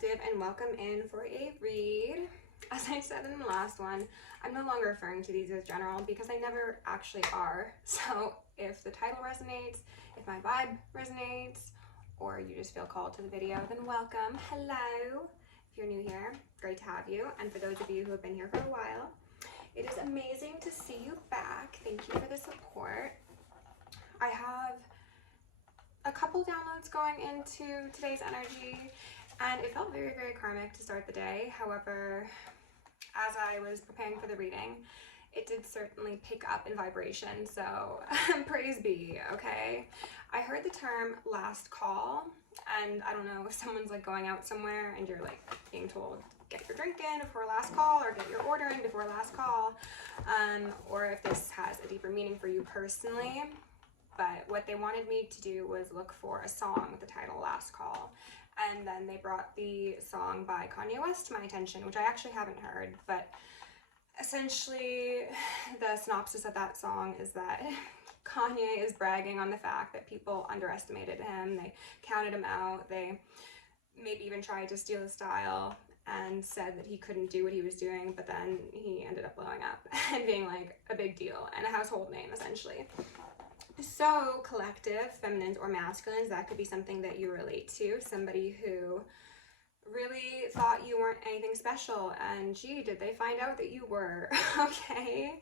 Collective, and welcome in for a read. As I said in the last one, I'm no longer referring to these as general because they never actually are. So if the title resonates, if my vibe resonates, or you just feel called to the video, then welcome. Hello. If you're new here, great to have you. And for those of you who have been here for a while, it is amazing to see you back. Thank you for the support. I have a couple downloads going into today's energy, and it felt very, very karmic to start the day. However, as I was preparing for the reading, it did certainly pick up in vibration, so praise be, okay? I heard the term last call, and I don't know if someone's like going out somewhere and you're like being told, get your drink in before last call, or get your order in before last call, or if this has a deeper meaning for you personally. But what they wanted me to do was look for a song with the title Last Call. And then they brought the song by Kanye West to my attention, which I actually haven't heard. But essentially, the synopsis of that song is that Kanye is bragging on the fact that people underestimated him. They counted him out. They maybe even tried to steal his style and said that he couldn't do what he was doing. But then he ended up blowing up and being like a big deal and a household name, essentially. So collective, feminines or masculines, that could be something that you relate to. Somebody who really thought you weren't anything special, and gee, did they find out that you were, okay?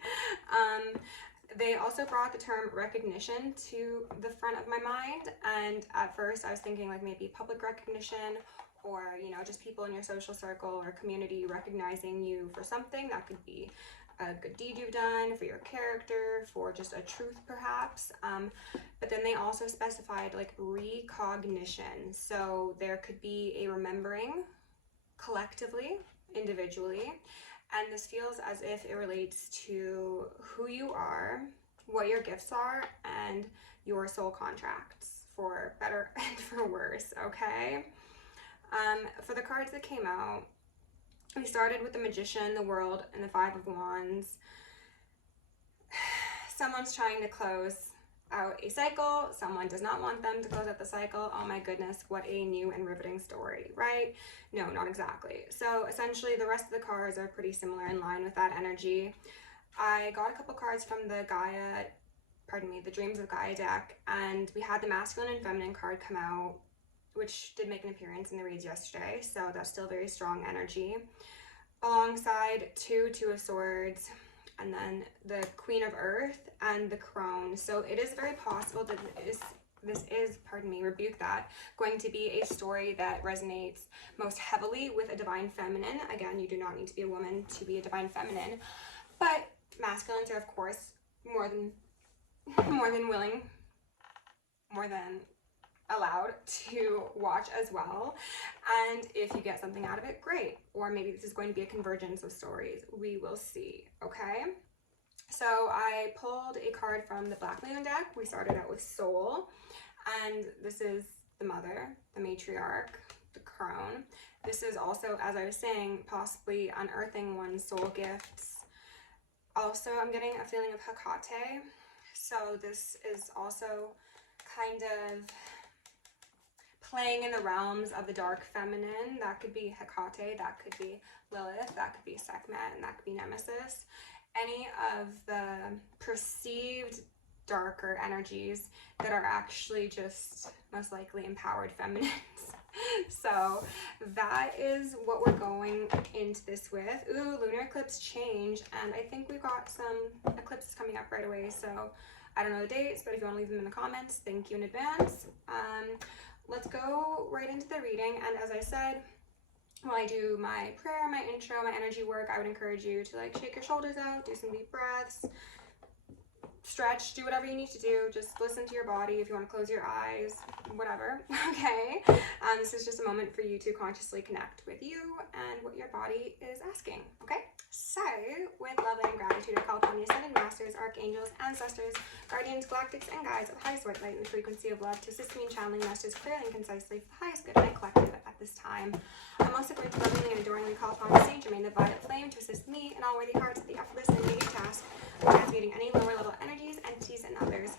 They also brought the term recognition to the front of my mind, and at first I was thinking like maybe public recognition, or you know, just people in your social circle or community recognizing you for something. That could be a good deed you've done, for your character, for just a truth perhaps. But then they also specified like recognition. So there could be a remembering collectively, individually, and this feels as if it relates to who you are, what your gifts are, and your soul contracts, for better and for worse, okay? For the cards that came out, we started with the Magician, the World, and the Five of Wands. Someone's trying to close out a cycle. Someone does not want them to close out the cycle. Oh my goodness, what a new and riveting story, right? No, not exactly. So essentially the rest of the cards are pretty similar, in line with that energy. I got a couple cards from the the Dreams of Gaia deck, and we had the masculine and feminine card come out, which did make an appearance in the reads yesterday, so that's still very strong energy. Alongside Two of Swords, and then the Queen of Earth and the Crone. So it is very possible that this is, rebuke that, going to be a story that resonates most heavily with a divine feminine. Again, you do not need to be a woman to be a divine feminine, but masculines are of course more than willing, more than allowed to watch as well. And if you get something out of it, great. Or maybe this is going to be a convergence of stories. We will see, okay? So I pulled a card from the Black Moon deck. We started out with Soul, and this is the mother, the matriarch, the crone. This is also, as I was saying, possibly unearthing one's soul gifts. Also, I'm getting a feeling of Hecate. So this is also kind of playing in the realms of the dark feminine. That could be Hecate, that could be Lilith, that could be Sekhmet, and that could be Nemesis. Any of the perceived darker energies that are actually just most likely empowered feminines. So that is what we're going into this with. Ooh, lunar eclipse change, and I think we've got some eclipses coming up right away, so I don't know the dates, but if you want to leave them in the comments, thank you in advance. Let's go right into the reading. And as I said, when I do my prayer, my intro, my energy work, I would encourage you to like shake your shoulders out, do some deep breaths, stretch, do whatever you need to do. Just listen to your body. If you want to close your eyes, whatever, okay? This is just a moment for you to consciously connect with you and what your body is asking, okay? So, with love and gratitude, I call upon the Ascended Masters, Archangels, Ancestors, Guardians, Galactics, and Guides of the highest white light and the frequency of love to assist me in channeling messages clearly and concisely for the highest good of my collective at this time. I'm also going to lovingly and adoringly call upon the Sage Germain, the Violet Flame, to assist me and all worthy hearts with the effortless and immediate task of transmuting any lower level energies, entities, and others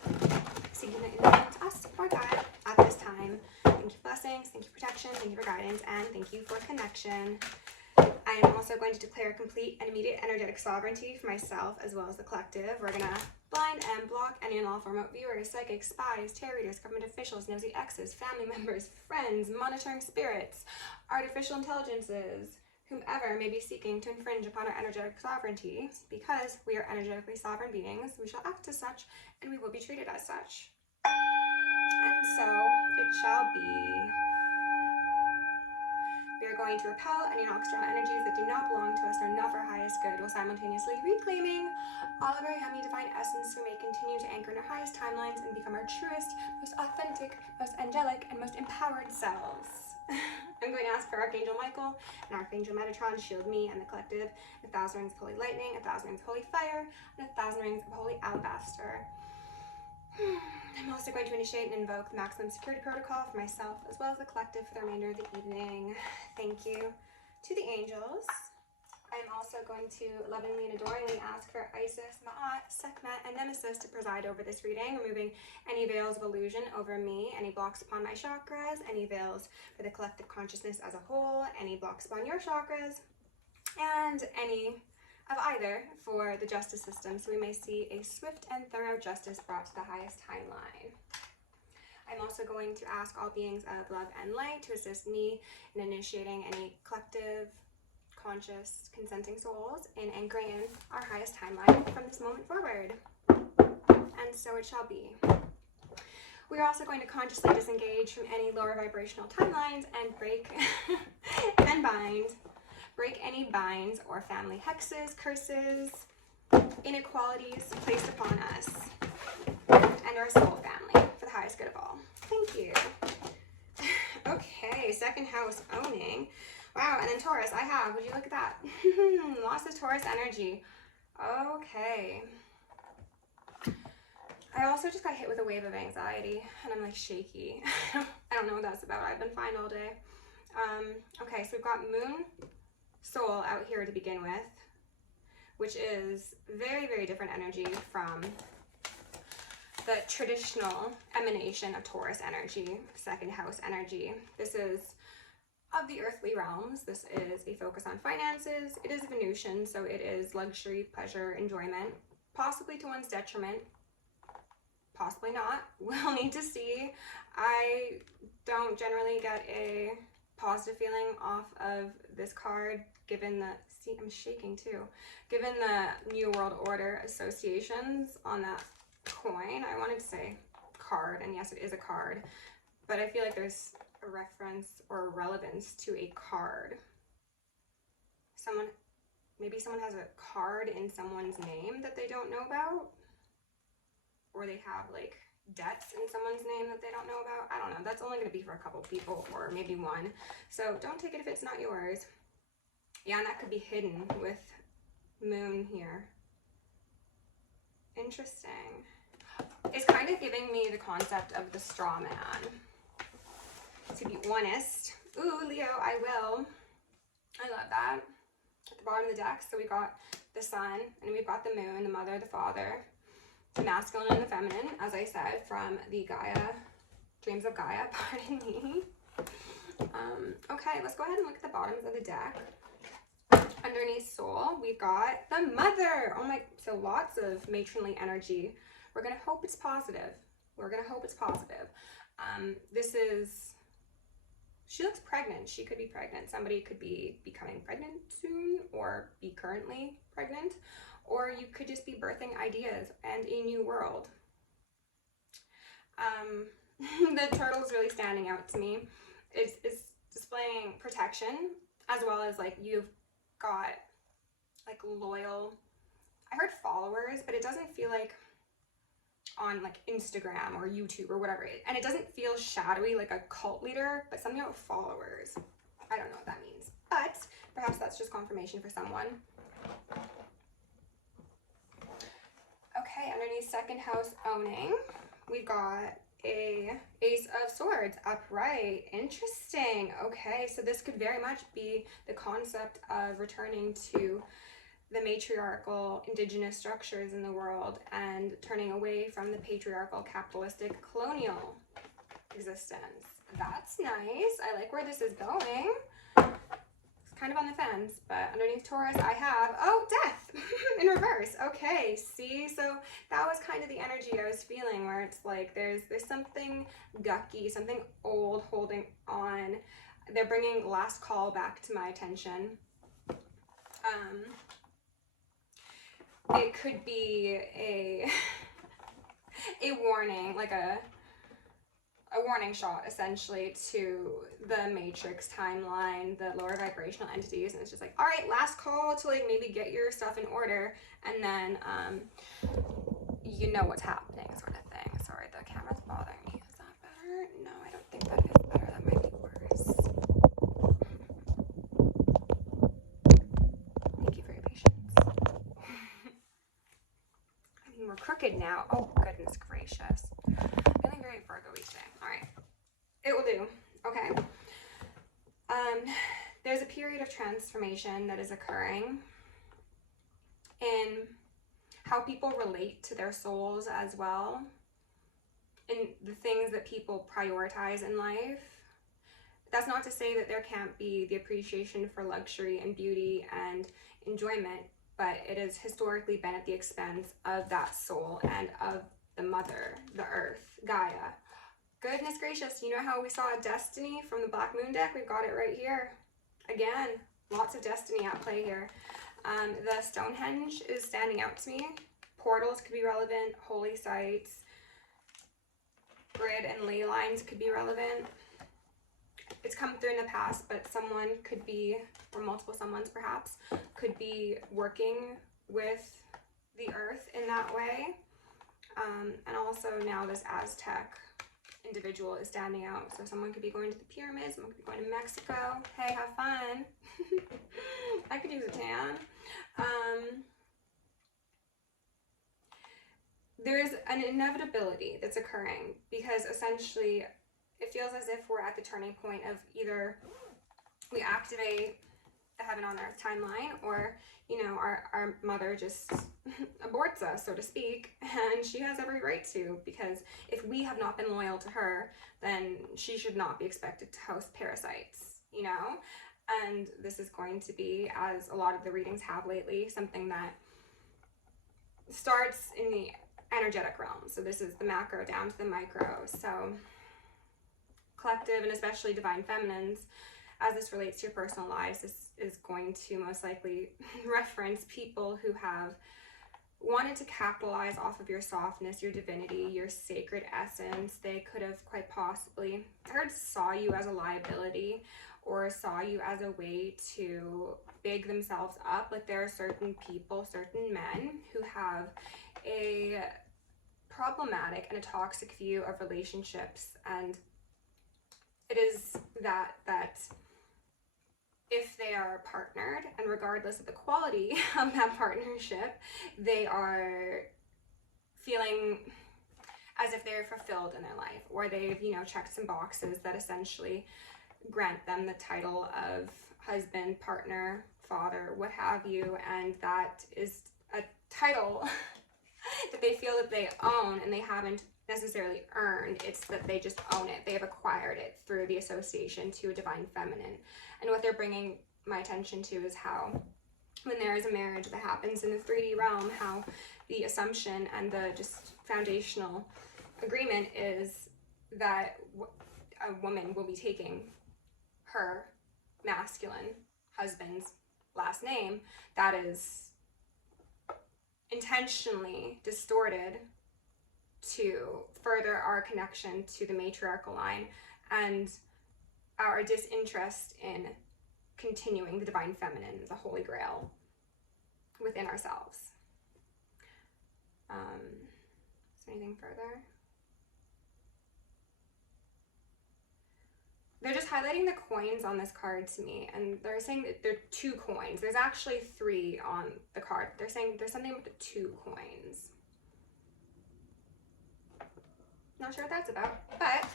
seeking to influence us or God at this time. Thank you for blessing. blessings, thank you for protection, thank you for guidance, and thank you for connection. I am also going to declare complete and immediate energetic sovereignty for myself as well as the collective. We're going to blind and block any and all remote viewers, psychics, spies, tarot readers, government officials, nosy exes, family members, friends, monitoring spirits, artificial intelligences, whomever may be seeking to infringe upon our energetic sovereignty. Because we are energetically sovereign beings, we shall act as such, and we will be treated as such. And so it shall be. We are going to repel any nocturnal energies that do not belong to us and are not for our highest good, while simultaneously reclaiming all of our yummy divine essence, so we may continue to anchor in our highest timelines and become our truest, most authentic, most angelic, and most empowered selves. I'm going to ask for Archangel Michael and Archangel Metatron to shield me and the collective, 1,000 rings of holy lightning, 1,000 rings of holy fire, and 1,000 rings of holy alabaster. I'm also going to initiate and invoke the maximum security protocol for myself as well as the collective for the remainder of the evening. Thank you to the angels. I'm also going to lovingly and adoringly ask for Isis, Ma'at, Sekhmet, and Nemesis to preside over this reading, removing any veils of illusion over me, any blocks upon my chakras, any veils for the collective consciousness as a whole, any blocks upon your chakras, and any of either for the justice system, so we may see a swift and thorough justice brought to the highest timeline. I'm also going to ask all beings of love and light to assist me in initiating any collective, conscious, consenting souls in anchoring in our highest timeline from this moment forward. And so it shall be. We are also going to consciously disengage from any lower vibrational timelines and break and bind. Break any binds or family hexes, curses, inequalities placed upon us and our soul family for the highest good of all. Thank you. Okay, second house owning. Wow, and then Taurus, I have, would you look at that? Lots of Taurus energy. Okay. I also just got hit with a wave of anxiety and I'm like shaky. I don't know what that's about. I've been fine all day. Okay, so we've got Moon Soul out here to begin with, which is very, very different energy from the traditional emanation of Taurus energy, second house energy. This is of the earthly realms. This is a focus on finances. It is Venusian, so it is luxury, pleasure, enjoyment, possibly to one's detriment, possibly not. We'll need to see. I don't generally get a positive feeling off of this card, given the, see, I'm shaking too, given the New World Order associations on that coin. I wanted to say card, and yes, it is a card, but I feel like there's a reference or a relevance to a card. Maybe someone has a card in someone's name that they don't know about, or they have like debts in someone's name that they don't know about. I don't know. That's only going to be for a couple people or maybe one. So don't take it if it's not yours. Yeah, and that could be hidden with Moon here. Interesting. It's kind of giving me the concept of the straw man. To be honest. Ooh, Leo, I will. I love that. At the bottom of the deck, so we got the sun, and we've got the moon, the mother, the father, the masculine and the feminine, as I said, from the Gaia, Dreams of Gaia, pardon me. Okay, let's go ahead and look at the bottoms of the deck. Underneath soul, we've got the mother. Oh my, so lots of matronly energy. We're going to hope it's positive. We're going to hope it's positive. This is, she looks pregnant. She could be pregnant. Somebody could be becoming pregnant soon or be currently pregnant. Or you could just be birthing ideas and a new world. The turtle is really standing out to me. It's displaying protection, as well as like you've got like loyal, I heard followers, but it doesn't feel like on like Instagram or YouTube or whatever. And it doesn't feel shadowy like a cult leader, but something about followers. I don't know what that means, but perhaps that's just confirmation for someone. Okay, underneath second house owning, we got a Ace of Swords upright. Interesting. Okay, so this could very much be the concept of returning to the matriarchal indigenous structures in the world and turning away from the patriarchal capitalistic colonial existence. That's nice. I like where this is going. It's kind of on the fence, but underneath Taurus, I have, oh, death in reverse. Okay, see? So that was kind of the energy I was feeling, where it's like there's something gucky, something old holding on. They're bringing last call back to my attention. It could be a warning, like a warning shot, essentially, to the matrix timeline, the lower vibrational entities, and it's just like, all right, last call to like maybe get your stuff in order, and then you know what's happening, sort of thing. Sorry, the camera's bothering me. Is that better? No, I don't think that is better. That might be worse. Thank you for your patience. I mean, we're crooked now. Oh, goodness gracious. Feeling very Virgo-y today. All right. It will do. Okay. There's a period of transformation that is occurring in how people relate to their souls as well, in the things that people prioritize in life. That's not to say that there can't be the appreciation for luxury and beauty and enjoyment, but it has historically been at the expense of that soul and of the mother, the earth, Gaia. Goodness gracious, you know how we saw Destiny from the Black Moon deck? We've got it right here. Again, lots of Destiny at play here. The Stonehenge is standing out to me. Portals could be relevant. Holy sites. Grid and ley lines could be relevant. It's come through in the past, but someone could be, or multiple someones perhaps, could be working with the earth in that way. And also now this Aztec individual is standing out. So someone could be going to the pyramids, someone could be going to Mexico. Hey, have fun. I could use a tan. There's an inevitability that's occurring, because essentially it feels as if we're at the turning point of either we activate the heaven on earth timeline, or, you know, our mother just aborts us, so to speak, and she has every right to, because if we have not been loyal to her, then she should not be expected to host parasites, you know? And this is going to be, as a lot of the readings have lately, something that starts in the energetic realm. So this is the macro down to the micro. So collective, and especially divine feminines, as this relates to your personal lives, this is going to most likely reference people who have wanted to capitalize off of your softness, your divinity, your sacred essence. They could have quite possibly, I heard, saw you as a liability, or saw you as a way to big themselves up. Like, there are certain people, certain men who have a problematic and a toxic view of relationships, and it is that if they are partnered, and regardless of the quality of that partnership, they are feeling as if they're fulfilled in their life, or they've, you know, checked some boxes that essentially grant them the title of husband, partner, father, what have you, and that is a title that they feel that they own, and they haven't necessarily earned. It's that they just own it. They have acquired it through the association to a divine feminine. And what they're bringing my attention to is how, when there is a marriage that happens in the 3D realm, how the assumption and the just foundational agreement is that a woman will be taking her masculine husband's last name that is intentionally distorted to further our connection to the matriarchal line and our disinterest in continuing the divine feminine, the holy grail within ourselves. Is there anything further? They're just highlighting the coins on this card to me, and they're saying that there are 2 coins. There's actually 3 on the card. They're saying there's something with the 2 coins. Not sure what that's about, but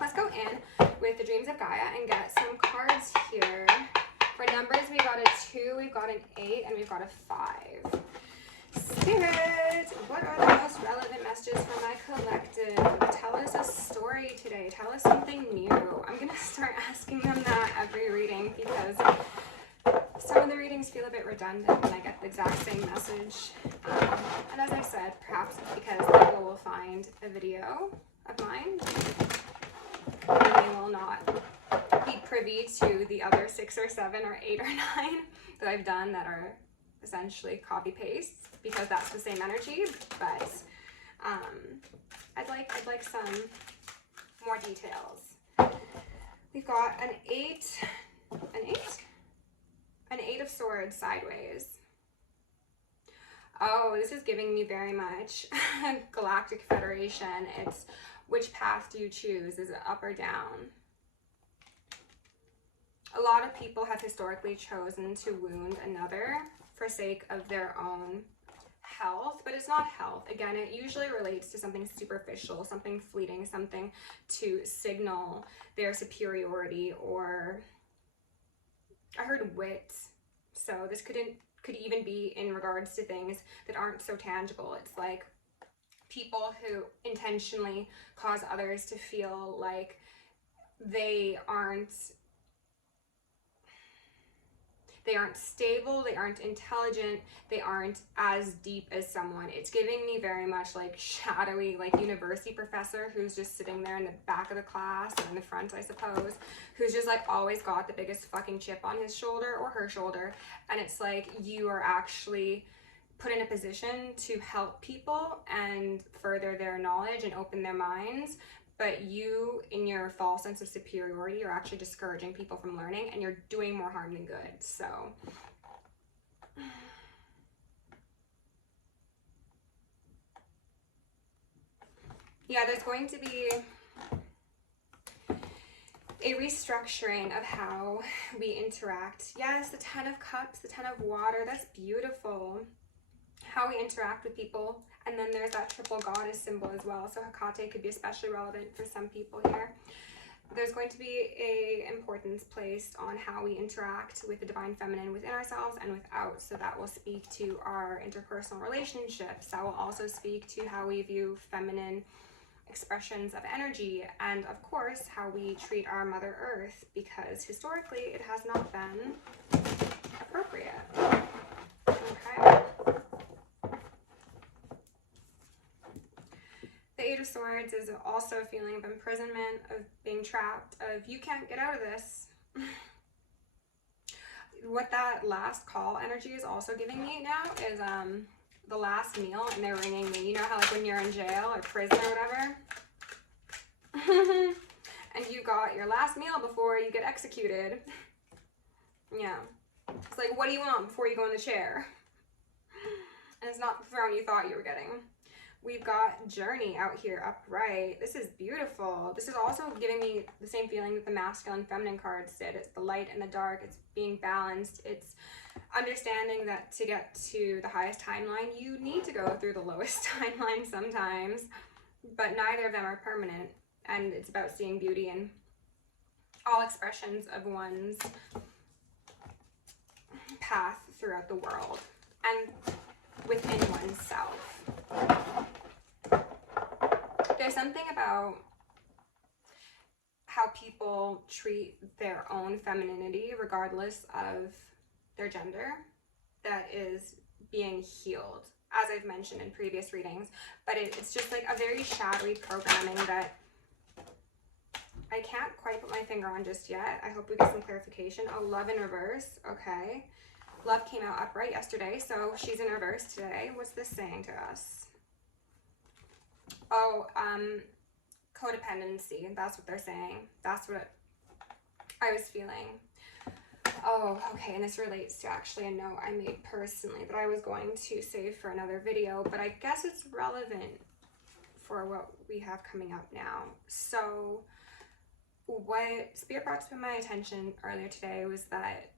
let's go in with the Dreams of Gaia and get some cards here. For numbers, we got a 2, we've got an 8, and we've got a 5. Spirit, what are the most relevant messages for my collective? Tell us a story today. Tell us something new. I'm going to start asking them that every reading because some of the readings feel a bit redundant when I get the exact same message. And as I said, perhaps it's because people will find a video of mine and they will not be privy to the other 6 or 7 or 8 or 9 that I've done that are essentially copy paste because that's the same energy, but I'd like some more details. We've got an 8 of Swords sideways. Oh, this is giving me very much Galactic Federation. It's which path do you choose? Is it up or down? A lot of people have historically chosen to wound another for sake of their own health, but it's not health. Again, it usually relates to something superficial, something fleeting, something to signal their superiority, or I heard wit. So this could even be in regards to things that aren't so tangible. It's like people who intentionally cause others to feel like they aren't stable, they aren't intelligent, they aren't as deep as someone. It's giving me very much like shadowy, like university professor who's just sitting there in the back of the class, or in the front, I suppose, who's just like always got the biggest fucking chip on his shoulder or her shoulder. And it's like you are actually put in a position to help people and further their knowledge and open their minds, but you, in your false sense of superiority, are actually discouraging people from learning, and you're doing more harm than good. So yeah, there's going to be a restructuring of how we interact. Yes, the 10 of Cups, the 10 of Water, that's beautiful. How we interact with people. And then there's that triple goddess symbol as well. So Hecate could be especially relevant for some people here. There's going to be a importance placed on how we interact with the divine feminine within ourselves and without. So that will speak to our interpersonal relationships. That will also speak to how we view feminine expressions of energy, and of course how we treat our Mother Earth, because historically it has not been appropriate. Okay. The 8 of Swords is also a feeling of imprisonment, of being trapped, of you can't get out of this. What that last call energy is also giving me now is the last meal, and they're ringing me. You know how like when you're in jail or prison or whatever, and you got your last meal before you get executed. Yeah. It's like, what do you want before you go in the chair? And it's not the throne you thought you were getting. We've got Journey out here upright. This is beautiful. This is also giving me the same feeling that the masculine feminine cards did. It's the light and the dark. It's being balanced. It's understanding that to get to the highest timeline, you need to go through the lowest timeline sometimes, but neither of them are permanent. And it's about seeing beauty in all expressions of one's path throughout the world and within oneself. There's something about how people treat their own femininity, regardless of their gender, that is being healed, as I've mentioned in previous readings. But it's just like a very shadowy programming that I can't quite put my finger on just yet. I hope we get some clarification. Oh, Love in reverse. Okay. Love came out upright yesterday, so she's in reverse today. What's this saying to us? Oh, codependency. That's what they're saying. That's what I was feeling. Oh, okay, and this relates to actually a note I made personally that I was going to save for another video, but I guess it's relevant for what we have coming up now. So what Spirit brought to my attention earlier today was that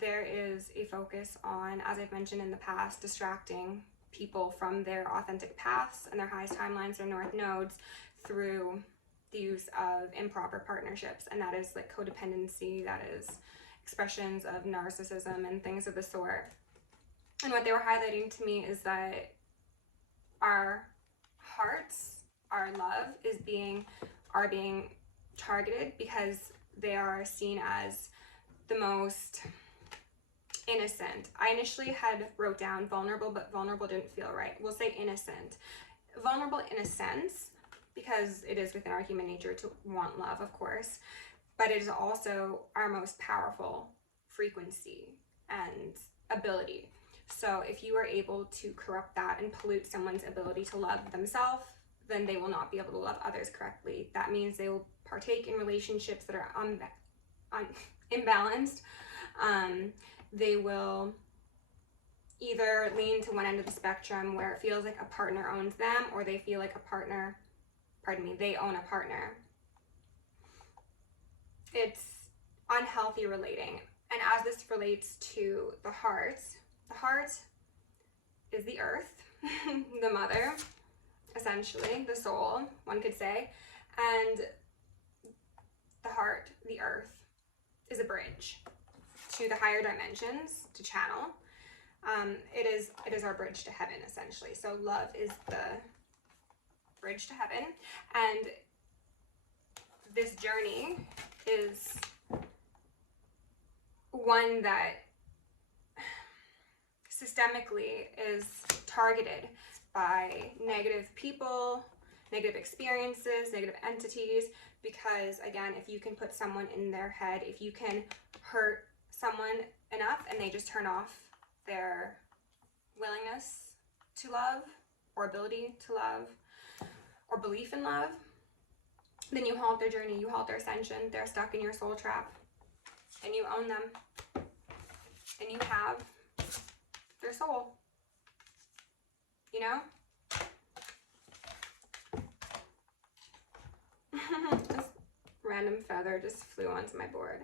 there is a focus on, as I've mentioned in the past, distracting people from their authentic paths and their highest timelines, their north nodes, through the use of improper partnerships. And that is like codependency, that is expressions of narcissism and things of the sort. And what they were highlighting to me is that our hearts, our love are being targeted because they are seen as the most innocent. I initially had wrote down vulnerable, but vulnerable didn't feel right. We'll say innocent. Vulnerable in a sense, because it is within our human nature to want love, of course, but it is also our most powerful frequency and ability. So if you are able to corrupt that and pollute someone's ability to love themselves, then they will not be able to love others correctly. That means they will partake in relationships that are imbalanced. They will either lean to one end of the spectrum where it feels like a partner owns them, or they feel like they own a partner. It's unhealthy relating. And as this relates to the heart is the earth, the mother, essentially, the soul, one could say. And the heart, the earth, is a bridge to the higher dimensions, to channel. It is our bridge to heaven, essentially. So love is the bridge to heaven. And this journey is one that systemically is targeted by negative people, negative experiences, negative entities, because again, if you can put someone in their head, if you can hurt someone enough and they just turn off their willingness to love, or ability to love, or belief in love, then you halt their journey, you halt their ascension. They're stuck in your soul trap, and you own them, and you have their soul, you know? This random feather just flew onto my board.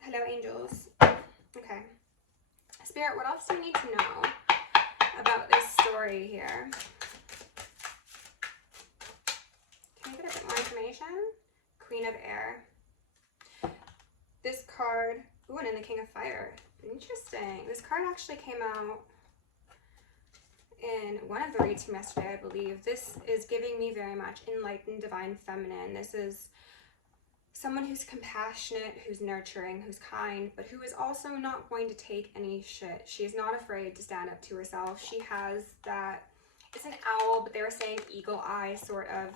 Hello, angels. Okay. Spirit, what else do you need to know about this story here? Can I get a bit more information? Queen of Air. This card, ooh, and then the King of Fire. Interesting. This card actually came out in one of the reads from yesterday, I believe. This is giving me very much enlightened, divine feminine. This is someone who's compassionate, who's nurturing, who's kind, but who is also not going to take any shit. She is not afraid to stand up to herself. She has that, it's an owl, but they were saying eagle eye, sort of.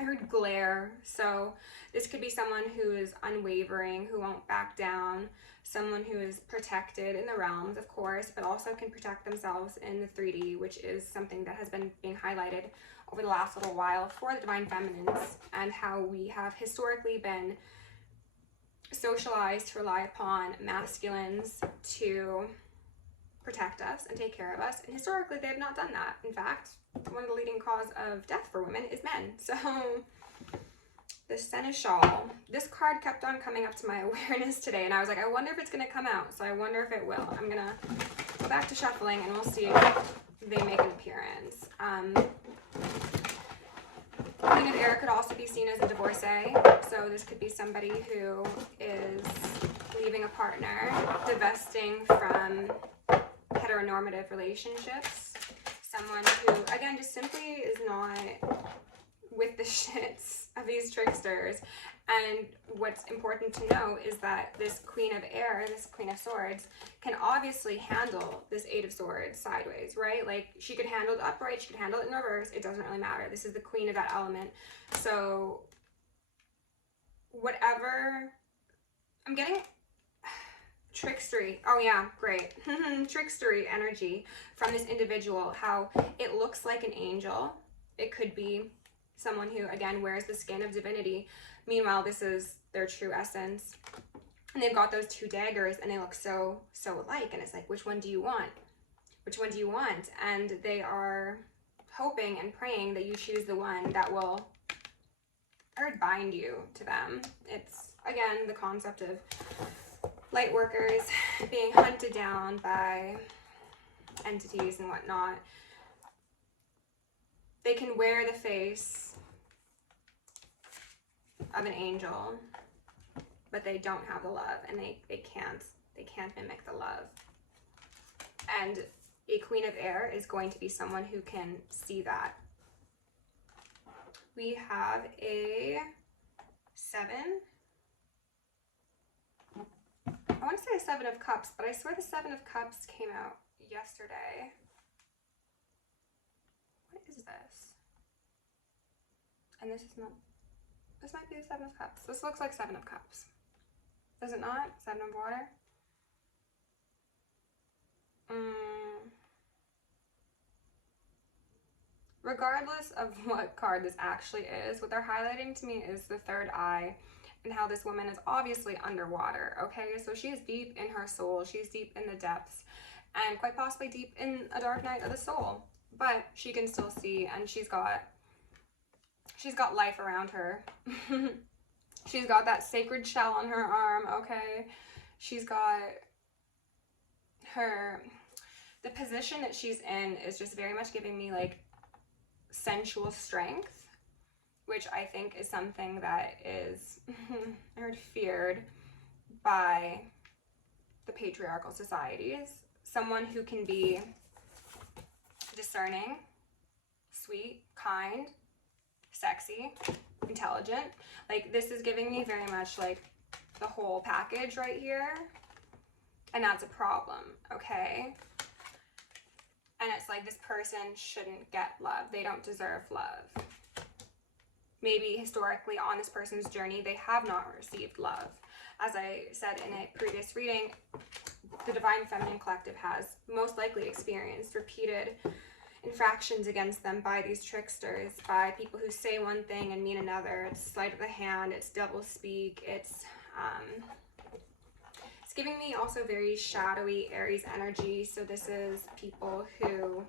I heard glare. So this could be someone who is unwavering, who won't back down, someone who is protected in the realms, of course, but also can protect themselves in the 3D, which is something that has been being highlighted over the last little while for the divine feminines, and how we have historically been socialized to rely upon masculines to protect us and take care of us. And historically, they have not done that. In fact, one of the leading cause of death for women is men. So the Seneschal, this card kept on coming up to my awareness today, and I was like, I wonder if it's going to come out. So I wonder if it will. I'm going to go back to shuffling, and we'll see if they make an appearance. Queen of Air could also be seen as a divorcee. So this could be somebody who is leaving a partner, divesting from heteronormative relationships. Someone who, again, just simply is not with the shits of these tricksters. And what's important to know is that this Queen of Air, this Queen of Swords, can obviously handle this Eight of Swords sideways, right? Like, she could handle it upright, she could handle it in reverse, it doesn't really matter. This is the queen of that element. So whatever, I'm getting trickstery. Oh yeah, great. Trickstery energy from this individual, how it looks like an angel. It could be someone who, again, wears the skin of divinity. Meanwhile, this is their true essence. And they've got those two daggers, and they look so alike. And it's like, which one do you want? Which one do you want? And they are hoping and praying that you choose the one that will bind you to them. It's, again, the concept of light workers being hunted down by entities and whatnot. They can wear the face of an angel, but they don't have the love, and they can't mimic the love. And a Queen of Air is going to be someone who can see that. We have a 7. I want to say a 7 of Cups, but I swear the 7 of Cups came out yesterday. What is this? And this is not, this might be the 7 of Cups. This looks like 7 of Cups. Does it not? 7 of Water? Regardless of what card this actually is, what they're highlighting to me is the third eye and how this woman is obviously underwater, okay? So she is deep in her soul. She's deep in the depths and quite possibly deep in a dark night of the soul. But she can still see, and she's got life around her. She's got that sacred shell on her arm, okay? She's got the position that she's in is just very much giving me like sensual strength, which I think is something that is feared by the patriarchal societies. Someone who can be discerning, sweet, kind, sexy, intelligent. Like, this is giving me very much like the whole package right here, and that's a problem, okay? And it's like, this person shouldn't get love. They don't deserve love. Maybe historically on this person's journey, they have not received love. As I said in a previous reading, the Divine Feminine Collective has most likely experienced repeated infractions against them by these tricksters, by people who say one thing and mean another. It's sleight of the hand, it's double speak, it's giving me also very shadowy Aries energy. So this is people who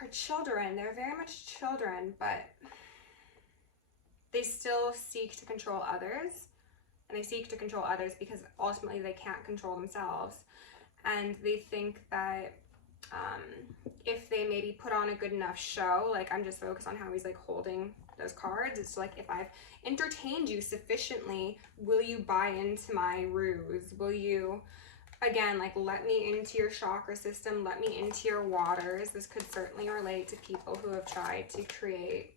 are children. They're very much children, but they still seek to control others. And they seek to control others because ultimately they can't control themselves. And they think that if they maybe put on a good enough show, like, I'm just focused on how he's like holding those cards. It's like, if I've entertained you sufficiently, will you buy into my ruse? Will you, again, like, let me into your chakra system, let me into your waters? This could certainly relate to people who have tried to create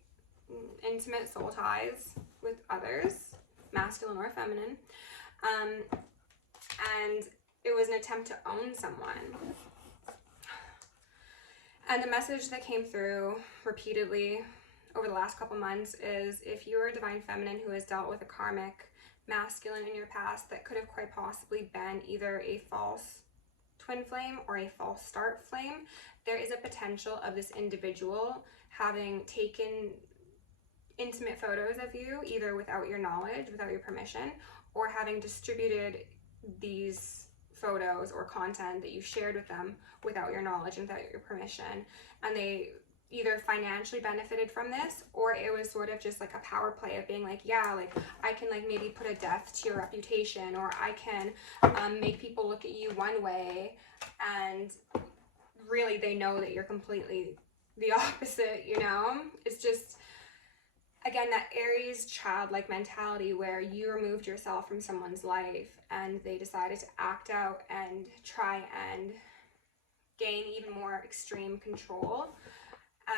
intimate soul ties with others, masculine or feminine, and it was an attempt to own someone. And the message that came through repeatedly over the last couple months is, if you're a divine feminine who has dealt with a karmic masculine in your past that could have quite possibly been either a false twin flame or a false start flame, there is a potential of this individual having taken intimate photos of you, either without your knowledge, without your permission, or having distributed these photos or content that you shared with them without your knowledge and without your permission. And they either financially benefited from this, or it was sort of just like a power play of being like, yeah, like, I can like maybe put a death to your reputation, or I can make people look at you one way, and really they know that you're completely the opposite, you know? It's just, again, that Aries childlike mentality where you removed yourself from someone's life and they decided to act out and try and gain even more extreme control.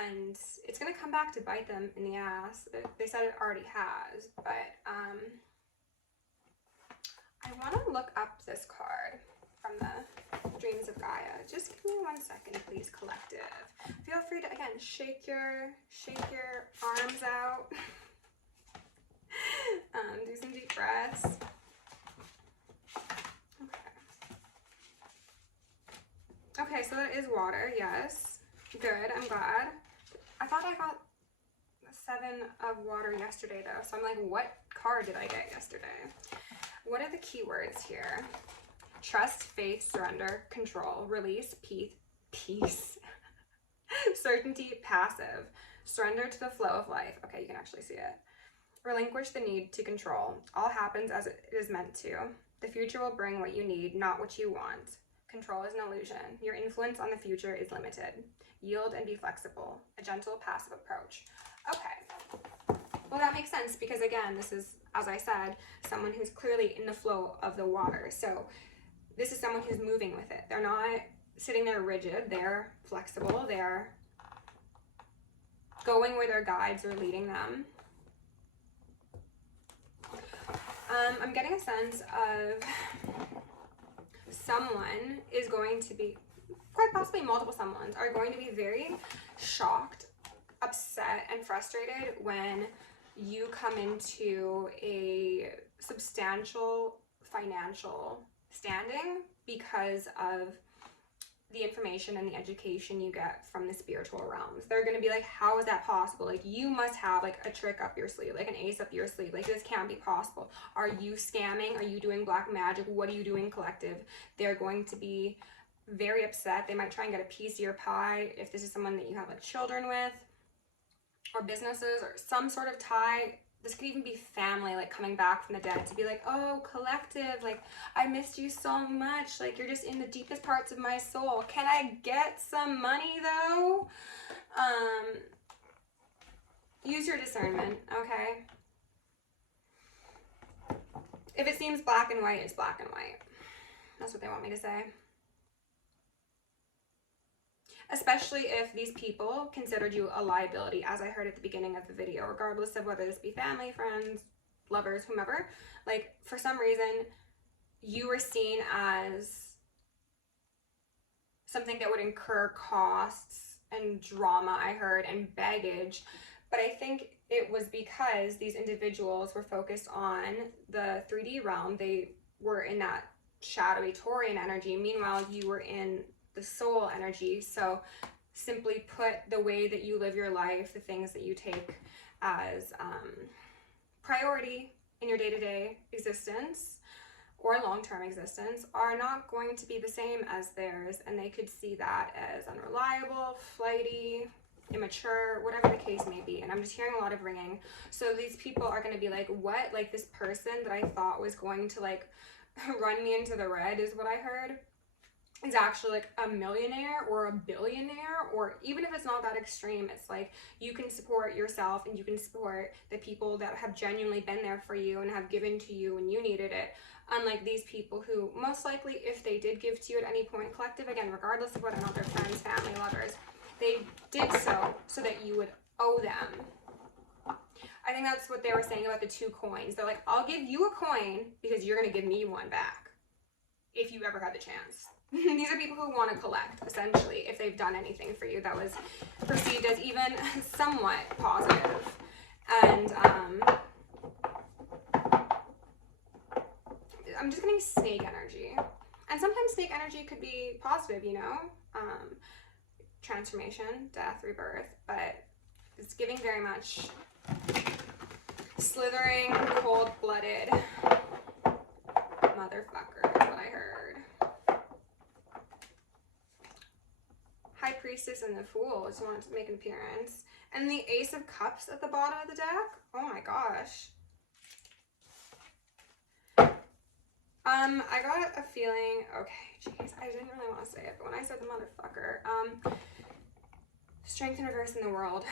And it's going to come back to bite them in the ass. They said it already has, but I want to look up this card from the Dreams of Gaia. Just give me 1 second, please, collective. Feel free to, again, shake your arms out. Do some deep breaths. Okay, so that is water, yes. Good, I'm glad. I thought I got 7 of water yesterday, though. So I'm like, what card did I get yesterday? What are the keywords here? Trust, faith, surrender, control, release, peace, certainty, passive, surrender to the flow of life. Okay, you can actually see it. Relinquish the need to control. All happens as it is meant to. The future will bring what you need, not what you want. Control is an illusion. Your influence on the future is limited. Yield and be flexible. A gentle, passive approach. Okay. Well, that makes sense because, again, this is, as I said, someone who's clearly in the flow of the water. So this is someone who's moving with it. They're not sitting there rigid. They're flexible. They're going where their guides are leading them. I'm getting a sense of someone is going to be, quite possibly multiple someones, are going to be very shocked, upset, and frustrated when you come into a substantial financial standing because of the information and the education you get from the spiritual realms. They're going to be like, how is that possible? Like, you must have like a trick up your sleeve, like an ace up your sleeve. Like, this can't be possible. Are you scamming? Are you doing black magic? What are you doing, collective? They're going to be very upset. They might try and get a piece of your pie if this is someone that you have like children with, or businesses, or some sort of tie. This could even be family, like coming back from the dead to be like, oh, collective, like, I missed you so much. Like, you're just in the deepest parts of my soul. Can I get some money though? Use your discernment, okay? If it seems black and white, it's black and white. That's what they want me to say. Especially if these people considered you a liability, as I heard at the beginning of the video, regardless of whether this be family, friends, lovers, whomever. Like, for some reason, you were seen as something that would incur costs and drama, I heard, and baggage. But I think it was because these individuals were focused on the 3D realm. They were in that shadowy Taurian energy. Meanwhile, you were in the soul energy. So simply put, the way that you live your life, the things that you take as priority in your day-to-day existence or long-term existence are not going to be the same as theirs, and they could see that as unreliable, flighty, immature, whatever the case may be. And I'm just hearing a lot of ringing. So these people are going to be like, what? Like, this person that I thought was going to like run me into the red, is what I heard, is actually like a millionaire or a billionaire. Or even if it's not that extreme, it's like you can support yourself and you can support the people that have genuinely been there for you and have given to you when you needed it. Unlike these people who most likely, if they did give to you at any point, collective, again, regardless of whether or not they're friends, family, lovers, they did so that you would owe them. I think that's what they were saying about the 2 coins. They're like, I'll give you a coin because you're going to give me one back if you ever had the chance. These are people who want to collect, essentially, if they've done anything for you that was perceived as even somewhat positive. And I'm just getting snake energy. And sometimes snake energy could be positive, you know? Transformation, death, rebirth. But it's giving very much slithering, cold-blooded motherfucker is what I heard. High Priestess and the Fool just wanted to make an appearance. And the Ace of Cups at the bottom of the deck. Oh my gosh. I got a feeling, okay, jeez, I didn't really want to say it, but when I said the motherfucker, strength and reverse in the world.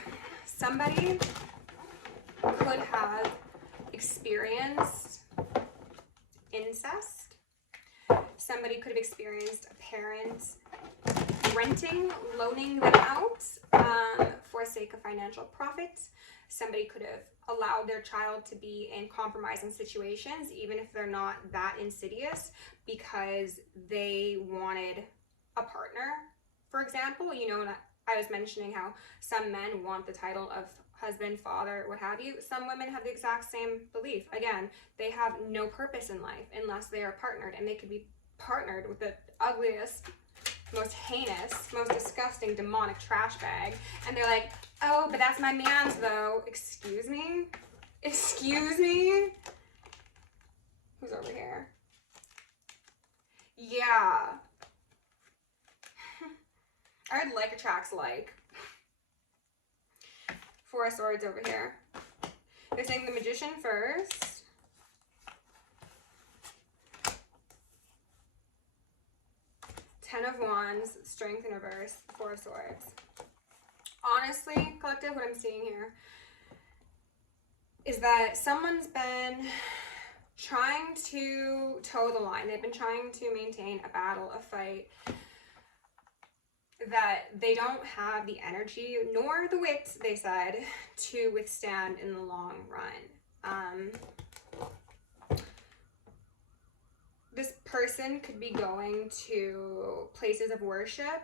Somebody could have experienced incest. Somebody could have experienced a parent renting, loaning them out for sake of financial profit. Somebody could have allowed their child to be in compromising situations, even if they're not that insidious, because they wanted a partner. For example, you know, I was mentioning how some men want the title of husband, father, what have you. Some women have the exact same belief. Again, they have no purpose in life unless they are partnered, and they could be partnered with the ugliest, most heinous, most disgusting, demonic trash bag, and they're like, oh, but that's my man's though. Excuse me? Excuse me? Who's over here? Yeah. I would like attracts like. 4 of Swords over here. They're saying the Magician first. Ten of Wands, Strength in reverse, 4 of Swords. Honestly, collective, what I'm seeing here is that someone's been trying to toe the line. They've been trying to maintain a battle, a fight that they don't have the energy nor the wit, they said, to withstand in the long run. This person could be going to places of worship,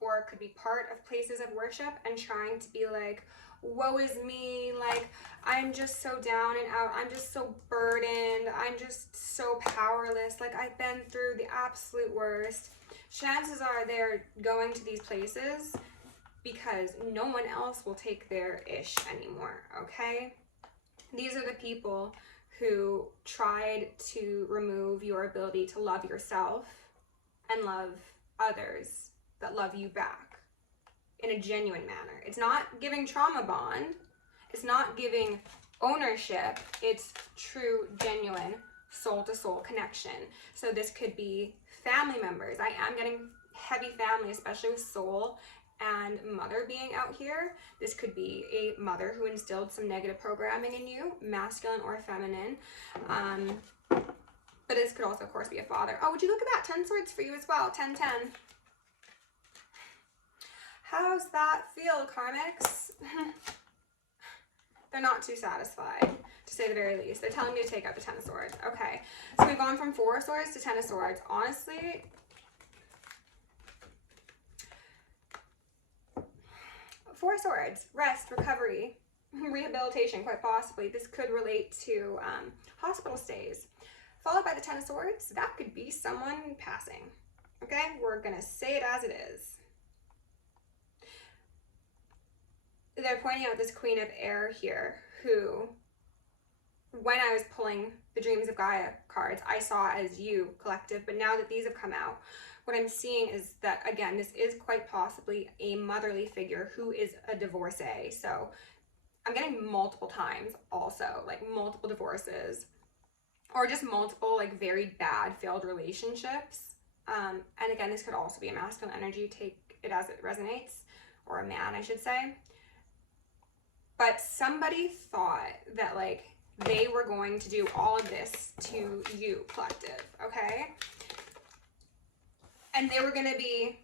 or could be part of places of worship and trying to be like, woe is me, like, I'm just so down and out, I'm just so burdened, I'm just so powerless, like, I've been through the absolute worst. Chances are they're going to these places because no one else will take their ish anymore, okay? These are the people who tried to remove your ability to love yourself and love others that love you back in a genuine manner. It's not giving trauma bond. It's not giving ownership. It's true, genuine, soul-to-soul connection. So this could be family members. I am getting heavy family, especially with soul and mother being out here. This could be a mother who instilled some negative programming in you, masculine or feminine. But this could also, of course, be a father. Oh, would you look at that? 10 swords for you as well. 10, 10. How's that feel, Karmics? They're not too satisfied, to say the very least. They're telling me to take out the 10 of swords. Okay, so we've gone from 4 of swords to 10 of swords. Honestly, 4 swords, rest, recovery, rehabilitation, quite possibly. This could relate to hospital stays. Followed by the 10 of swords, that could be someone passing. Okay, we're gonna say it as it is. They're pointing out this Queen of Air here, who, when I was pulling the Dreams of Gaia cards, I saw as you, collective, but now that these have come out, what I'm seeing is that, again, this is quite possibly a motherly figure who is a divorcee. So I'm getting multiple times also, like multiple divorces, or just multiple like very bad failed relationships. And again, this could also be a masculine energy, take it as it resonates, or a man, I should say. But somebody thought that like they were going to do all of this to you, collective, okay? And they were gonna be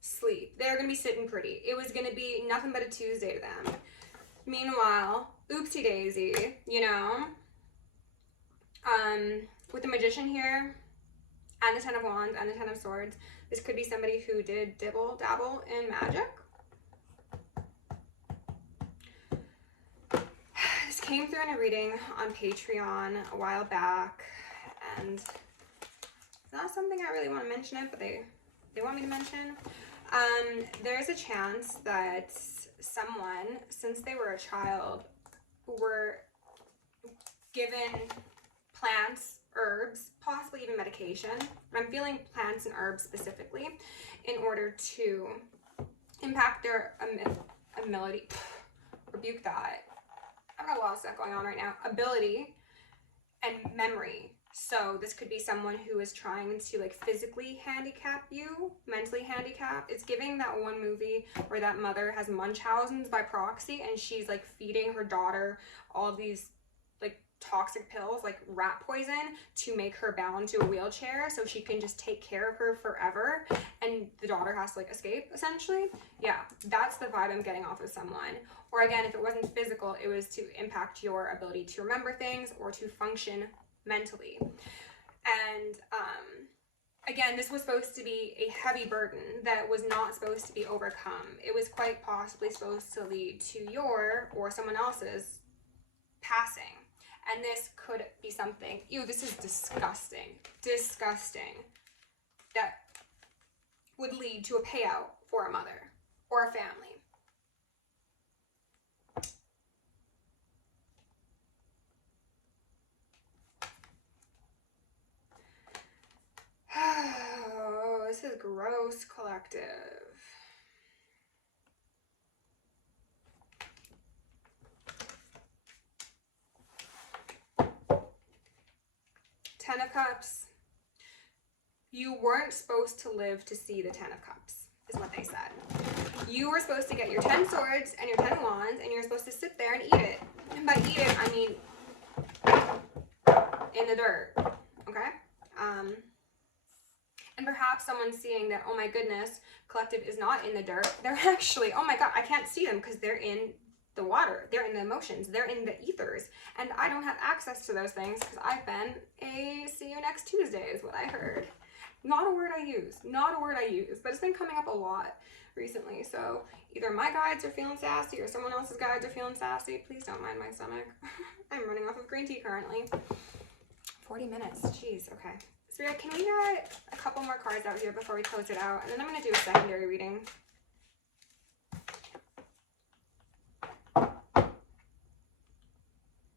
sleep. They were gonna be sitting pretty. It was gonna be nothing but a Tuesday to them. Meanwhile, oopsie daisy, you know? With the Magician here, and the 10 of Wands, and the 10 of Swords, this could be somebody who did dabble in magic. This came through in a reading on Patreon a while back, and it's not something I really want to mention it, but they want me to mention. There's a chance that someone, since they were a child, were given plants, herbs, possibly even medication, but I'm feeling plants and herbs specifically, in order to impact their ability, rebuke that, I've got a lot of stuff going on right now, ability and memory. So this could be someone who is trying to like physically handicap you, mentally handicap. It's giving that one movie where that mother has Munchausen's by proxy, and she's like feeding her daughter all these like toxic pills, like rat poison, to make her bound to a wheelchair so she can just take care of her forever, and the daughter has to like escape, essentially. Yeah, that's the vibe I'm getting off of someone. Or again, if it wasn't physical, it was to impact your ability to remember things or to function mentally. And again, this was supposed to be a heavy burden that was not supposed to be overcome. It was quite possibly supposed to lead to your or someone else's passing. And this could be something, ew, this is disgusting, that would lead to a payout for a mother or a family. Oh, this is gross, collective. Ten of Cups. You weren't supposed to live to see the 10 of Cups, is what they said. You were supposed to get your 10 swords and your 10 wands, and you're supposed to sit there and eat it. And by eat it, I mean in the dirt, okay? And perhaps someone's seeing that, oh my goodness, collective is not in the dirt. They're actually, oh my God, I can't see them because they're in the water. They're in the emotions. They're in the ethers. And I don't have access to those things because I've been a see you next Tuesday is what I heard. Not a word I use. Not a word I use. But it's been coming up a lot recently. So either my guides are feeling sassy or someone else's guides are feeling sassy. Please don't mind my stomach. I'm running off of green tea currently. 40 minutes. Jeez. Okay. Spirit, can we get a couple more cards out here before we close it out? And then I'm going to do a secondary reading.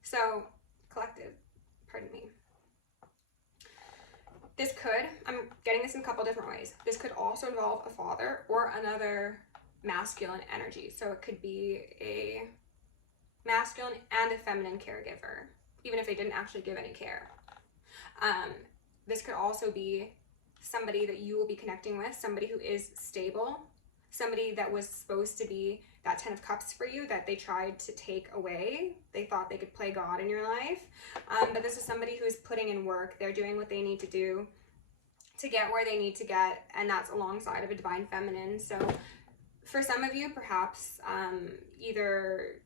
So, collective, pardon me. This could, I'm getting this in a couple different ways. This could also involve a father or another masculine energy. So it could be a masculine and a feminine caregiver, even if they didn't actually give any care. This could also be somebody that you will be connecting with, somebody who is stable, somebody that was supposed to be that 10 of Cups for you that they tried to take away. They thought they could play God in your life. But this is somebody who is putting in work. They're doing what they need to do to get where they need to get, and that's alongside of a divine feminine. So for some of you, perhaps either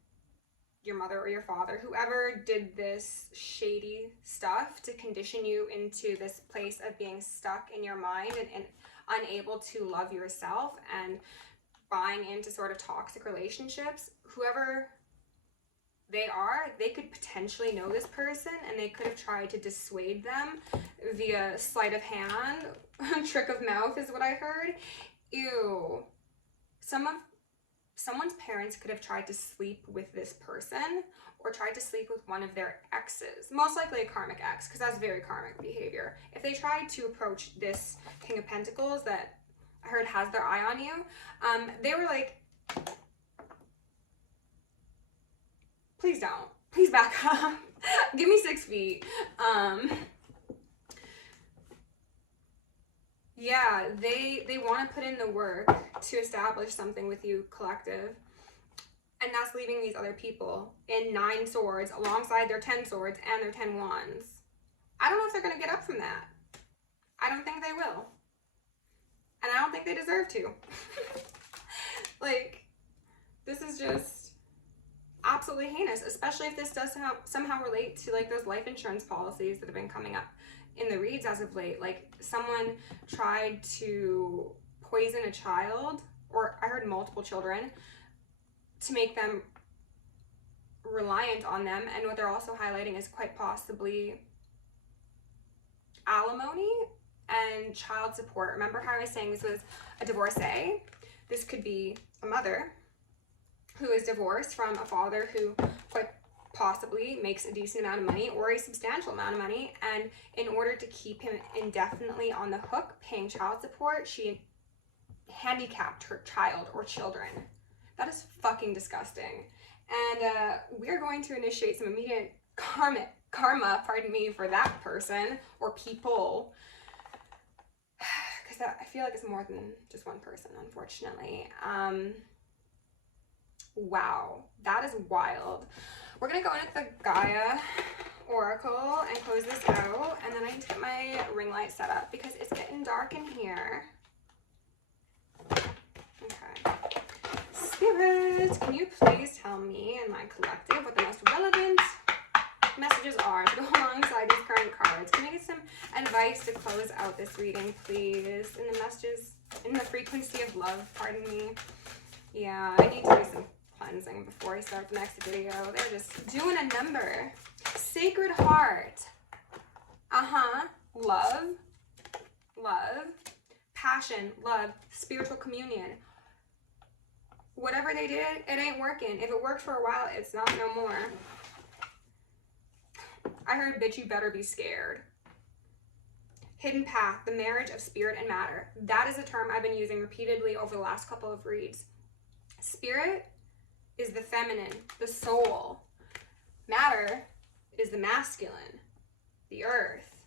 your mother or your father, whoever did this shady stuff to condition you into this place of being stuck in your mind and unable to love yourself and buying into sort of toxic relationships, whoever they are, they could potentially know this person and they could have tried to dissuade them via sleight of hand, trick of mouth is what I heard. Ew. Someone's parents could have tried to sleep with this person or tried to sleep with one of their exes. Most likely a karmic ex, because that's very karmic behavior. If they tried to approach this King of Pentacles that I heard has their eye on you, they were like, please don't. Please back up. Give me 6 feet. Yeah, they want to put in the work to establish something with you, collective. And that's leaving these other people in 9 swords alongside their 10 swords and their 10 wands. I don't know if they're going to get up from that. I don't think they will. And I don't think they deserve to. Like, this is just absolutely heinous, especially if this does somehow relate to like those life insurance policies that have been coming up in the reads as of late. Like someone tried to poison a child, or I heard multiple children, to make them reliant on them. And what they're also highlighting is quite possibly alimony and child support. Remember how I was saying this was a divorcee? This could be a mother who is divorced from a father who quite possibly makes a decent amount of money or a substantial amount of money, and in order to keep him indefinitely on the hook paying child support, she handicapped her child or children. That is fucking disgusting. And we're going to initiate some immediate karma, pardon me, for that person or people, because I feel like it's more than just one person, unfortunately. Wow, that is wild. We're gonna go in with the Gaia Oracle and close this out, and then I need to get my ring light set up because it's getting dark in here. Okay. Spirit, can you please tell me and my collective what the most relevant messages are to go alongside these current cards? Can I get some advice to close out this reading, please? In the messages, in the frequency of love, pardon me. Yeah, I need to do some cleansing before I start the next video. They're just doing a number. Sacred Heart. Love. Love. Passion. Love. Spiritual communion. Whatever they did, it ain't working. If it worked for a while, it's not no more. I heard, bitch, you better be scared. Hidden path. The marriage of spirit and matter. That is a term I've been using repeatedly over the last couple of reads. Spirit is the feminine, the soul. Matter is the masculine, the earth.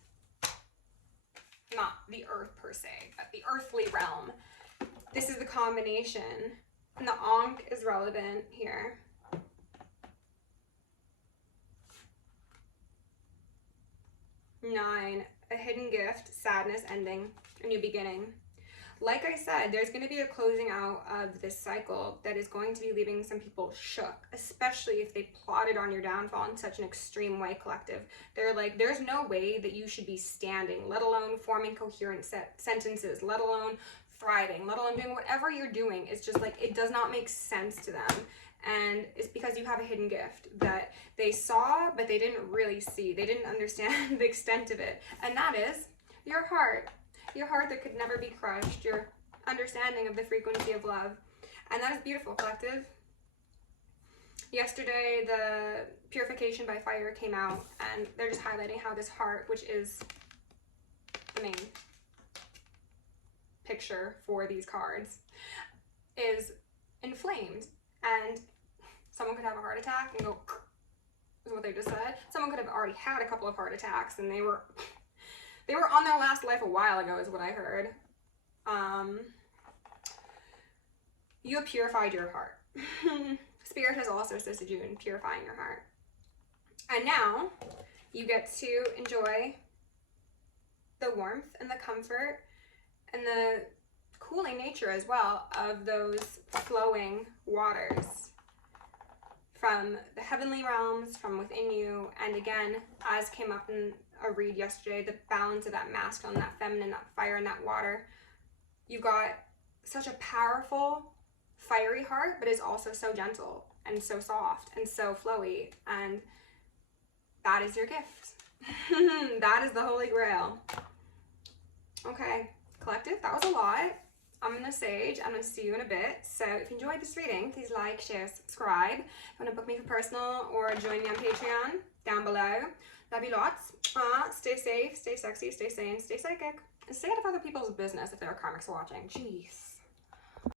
Not the earth per se, but the earthly realm. This is the combination. And the Ankh is relevant here. 9, a hidden gift, sadness ending, a new beginning. Like I said, there's going to be a closing out of this cycle that is going to be leaving some people shook, especially if they plotted on your downfall in such an extreme way, collective. They're like, there's no way that you should be standing, let alone forming coherent sentences, let alone thriving, let alone doing whatever you're doing. It's just like, it does not make sense to them. And it's because you have a hidden gift that they saw, but they didn't really see. They didn't understand the extent of it. And that is your heart. Your heart that could never be crushed. Your understanding of the frequency of love. And that is beautiful, collective. Yesterday, the Purification by Fire came out, and they're just highlighting how this heart, which is the main picture for these cards, is inflamed. And someone could have a heart attack and go, is what they just said. Someone could have already had a couple of heart attacks, and they were on their last life a while ago, is what I heard. You have purified your heart. Spirit has also assisted you in purifying your heart. And now you get to enjoy the warmth and the comfort and the cooling nature as well of those flowing waters from the heavenly realms, from within you. And again, as came up in a read yesterday, the balance of that masculine, that feminine, that fire, and that water. You've got such a powerful, fiery heart, but it's also so gentle and so soft and so flowy. And that is your gift. That is the Holy Grail. Okay, collective, that was a lot. I'm gonna sage. I'm gonna see you in a bit. So if you enjoyed this reading, please like, share, subscribe. If you wanna book me for personal or join me on Patreon, down below. Love you lots. Stay safe, stay sexy, stay sane, stay psychic, and stay out of other people's business if there are karmics watching. Jeez.